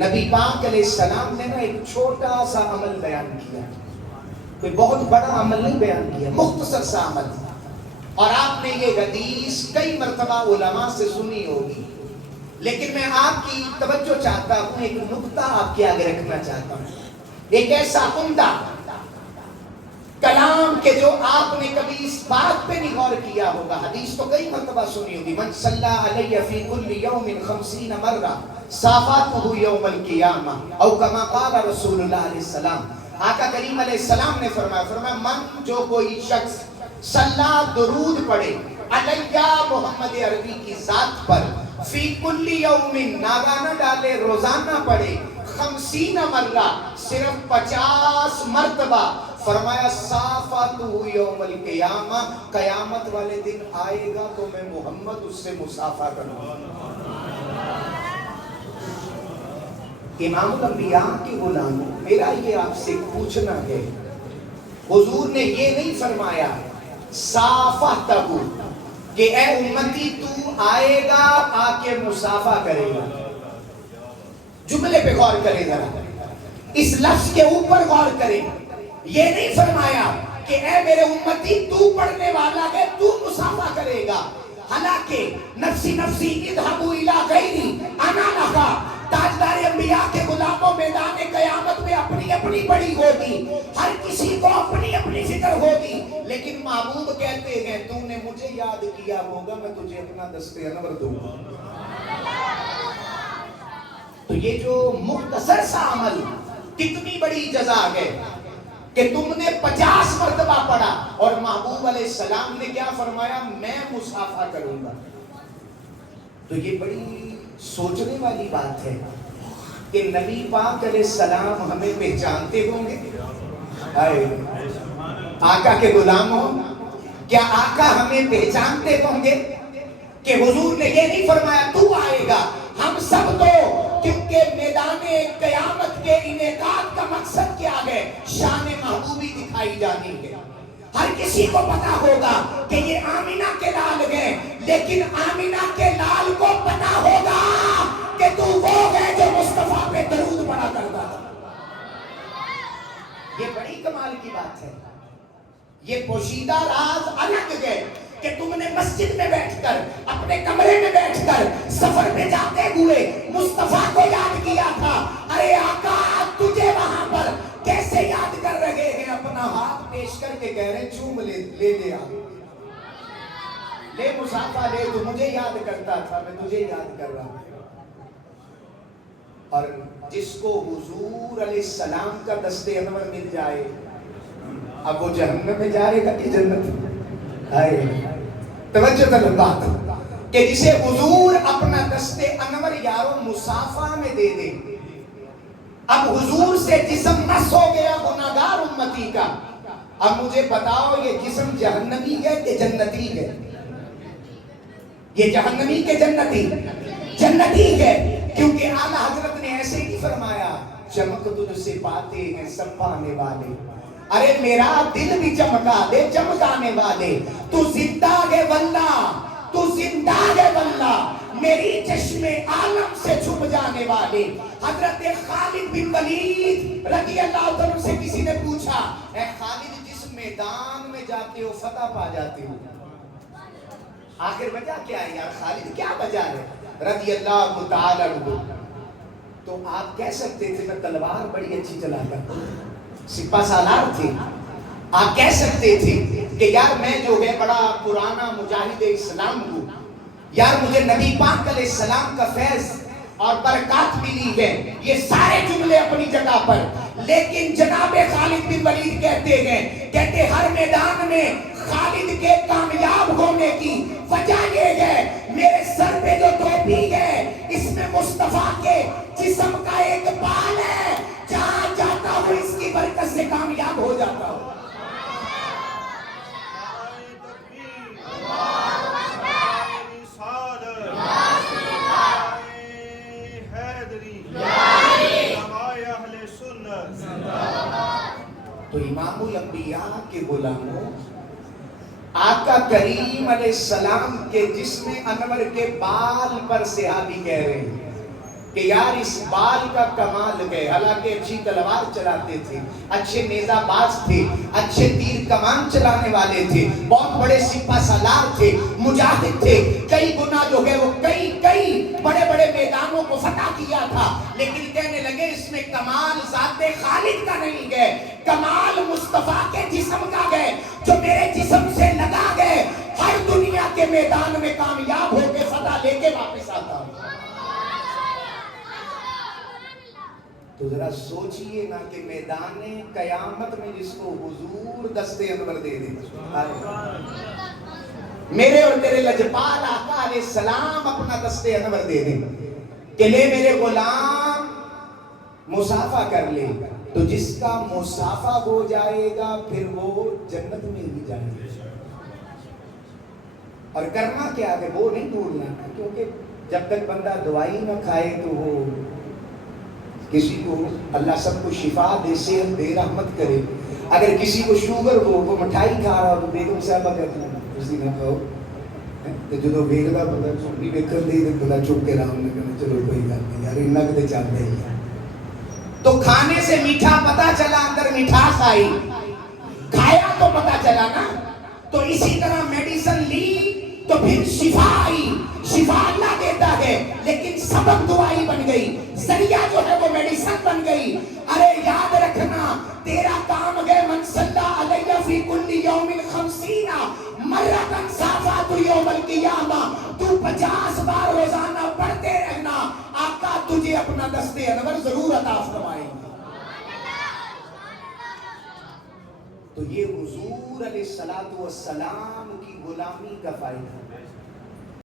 نبی پاک علیہ السلام نے نا ایک چھوٹا سا عمل بیان کیا، کوئی بہت بڑا عمل نہیں بیان کیا، مختصر سا عمل. اور آپ نے یہ حدیث کئی مرتبہ علماء سے سنی ہوگی، لیکن میں آپ کی توجہ چاہتا ہوں، ایک نقطہ آپ کے آگے رکھنا چاہتا ہوں، ایک ایسا عمدہ کلام کہ جو آپ نے کبھی اس بات پہ نہیں غور کیا ہوگا. حدیث تو کئی مرتبہ سنی ہوگی، من صلی علیہ فی کل یوم 50 مرہ صافاتہ یوم القیامہ او کما قال رسول اللہ علیہ السلام. آقا کریم علیہ السلام نے فرمایا من جو کوئی شخص صلی درود پڑھے علیہ محمد عربی کی ذات پر، فی کل یوم ناگانہ ڈالے روزانہ پڑھے، 50 مرہ صرف 50 مرتبہ، فرمایا صافاتہ یوم القیامہ، قیامت والے دن آئے گا تو میں محمد اس سے مصافحہ کروں گا. امام الانبیاء کے غلاموں، میرا یہ آپ سے پوچھنا ہے، حضور نے یہ نہیں فرمایا صافحتہ کہ اے امتی تو آئے گا آ کے مصافحہ کرے گا. جملے پہ غور کریں ذرا، اس لفظ کے اوپر غور کریں. یہ نہیں فرمایا کہ اے میرے امتی تو پڑھنے والا ہے تو مصافحہ کرے گا. حالانکہ نفسی نفسی اذهبوا الی غیری انا لہا، تاجدار انبیاء کے غلاموں میدان قیامت میں اپنی اپنی بڑی ہوگی، ہر کسی کو اپنی اپنی فکر ہوگی، لیکن محبوب کہتے ہیں تو نے مجھے یاد کیا ہوگا میں تجھے اپنا دست انور دوں گا. تو یہ جو مختصر سا عمل کتنی بڑی جزا ہے کہ تم نے 50 مرتبہ پڑھا، اور محبوب علیہ السلام نے کیا فرمایا، میں مصافحہ کروں گا. تو یہ بڑی سوچنے والی بات ہے کہ نبی پاک علیہ السلام ہمیں پہچانتے ہوں گے. آقا کے غلاموں، کیا آقا ہمیں پہچانتے ہوں گے کہ حضور نے یہ نہیں فرمایا تو آئے گا. ہم سب تو کیونکہ میدان قیامت کے انعقاد کا مقصد کیا ہے، شان محبوبی دکھائی جانی ہے. ہر کسی کو پتا ہوگا کہ یہ آمینہ کے لال ہے، لیکن آمینہ کے لال کو پتا ہوگا کہ تو وہ ہے جو مصطفیٰ پہ درود پڑھا کرتا تھا. یہ بڑی کمال کی بات ہے. یہ پوشیدہ راز الگ ہے کہ تم نے مسجد میں بیٹھ کر، اپنے کمرے میں بیٹھ کر، سفر پہ جاتے ہوئے مصطفیٰ کو یاد کیا تھا. ارے آقا تجھے وہاں پر کیسے یاد کر رہے ہیں، اپنا ہاتھ پیش کر کے کہہ رہے چوم لے آپ، لے مصافحہ لے، تو مجھے یاد کرتا تھا میں تجھے یاد کر رہا ہوں. اور جس کو حضور علیہ السلام کا دست انور مل جائے، اب وہ جہنم میں جائے گا کہ جنت؟ توجہ طلبات، کہ جسے حضور اپنا دست انور یارو مصافحہ میں دے دے. اب حضور سے جسم مس ہو گیا گناہگار امتی کا، اب مجھے بتاؤ یہ جسم جہنمی ہے کہ جنتی ہے؟ یہ جہنمی کے جنتی ہے، کیونکہ اعلیٰ حضرت نے ایسے ہی فرمایا چمک تجھ سے پاتے ہیں سب پانے والے. ارے میرا دل بھی چمکا دے چمکانے والے. تو زندہ ہے واللہ، تو زندہ ہے واللہ، میری چشم عالم سے چھپ جانے والے. حضرت خالد بن ولید رضی اللہ عنہ سے کسی نے پوچھا، اے خالد جس میدان میں جاتے ہو فتح پا جاتے ہو، آخر وجہ کیا ہے یار خالد، کیا وجہ ہے؟ رضی اللہ تعالی عنہ. تو آپ کہہ سکتے تھے میں تلوار بڑی اچھی چلاتا ہوں، سپہ سالار تھے. آپ کہہ سکتے تھے کہ یار میں جو ہے بڑا پرانا مجاہد اسلام ہوں، یار مجھے نبی پاک علیہ السلام کا فیض اور برکات ملی ہے. یہ سارے جملے اپنی جگہ پر، لیکن جناب خالد بن ولید کہتے ہر میدان میں خالد کے کامیاب ہونے کی وجہ یہ ہے میرے سر پہ جو ٹوپی ہے اس میں مصطفیٰ کے جسم کا ایک بال ہے، جہاں جاتا ہوں اس کی برکت سے کامیاب ہو جاتا ہوں. تو امام الانبیاء کے غلاموں، آقا کریم علیہ السلام کے جسم انور کے بال پر صحابی کہہ رہے ہیں کہ یار اس بال کا کمال ہے، حالانکہ اچھی تلوار چلاتے تھے، اچھے نیزہ باز تھے، اچھے تیر کمان چلانے والے تھے، بہت بڑے سپہ سالار تھے، مجاہد تھے، کئی گنا جو ہے وہ کئی بڑے بڑے میدانوں کو فتح کیا تھا، لیکن کہنے لگے اس میں کمال ذات خالد کا نہیں گئے، کمال مصطفیٰ کے جسم کا گئے، جو میرے جسم سے لگا گئے، ہر دنیا کے میدان میں کامیاب ہو کے فتح لے کے واپس آتا ہوں۔ تو ذرا سوچئے نا کہ میدان قیامت میں جس کو حضور دست انور دے دے، میرے اور تیرے لجپال آقا علیہ السلام اپنا دست انور دے دیں کہ لے میرے غلام مصافحہ کر لے، تو جس کا مصافحہ ہو جائے گا پھر وہ جنت میں ہی جائے گا۔ اور کرنا کیا ہے وہ نہیں بھولنا، کیونکہ جب تک بندہ دوائی نہ کھائے تو وہ کسی کو اللہ سب کو شفا دے، صحت دے، رحمت کرے۔ اگر کسی کو شوگر ہو، وہ مٹھائی کھا رہا ہو تو بیگم صاحبہ کہتے ہیں اسی نہ کھاؤ، تو جدو بیگلا پتا چھوٹی بیکر دی تو بلا چک کے رہا ہوں، کہنا چلو کوئی بات نہیں یار انہا کتے چاہتے ہیں۔ تو کھانے سے میٹھا پتا چلا، اندر مٹھاس آئی، کھایا تو پتا چلا نا۔ تو اسی طرح میڈیسن لی تو پھر شفا آئی، شفا اللہ دیتا ہے، لیکن سبب دعائی بن گئی، ذریعہ جو ہے وہ میڈیسن بن گئی۔ ارے یاد رکھنا تیرا کام ہے من صلی علیہ فی کل یوم 50 مرتن صافات یوم القیامہ، تو 50 بار روزانہ پڑھتے رہنا، آقا تجھے اپنا دست انور ضرور عطا فرمائیں گے۔ تو یہ حضور علیہ السلام کی غلامی کا فائدہ ہے۔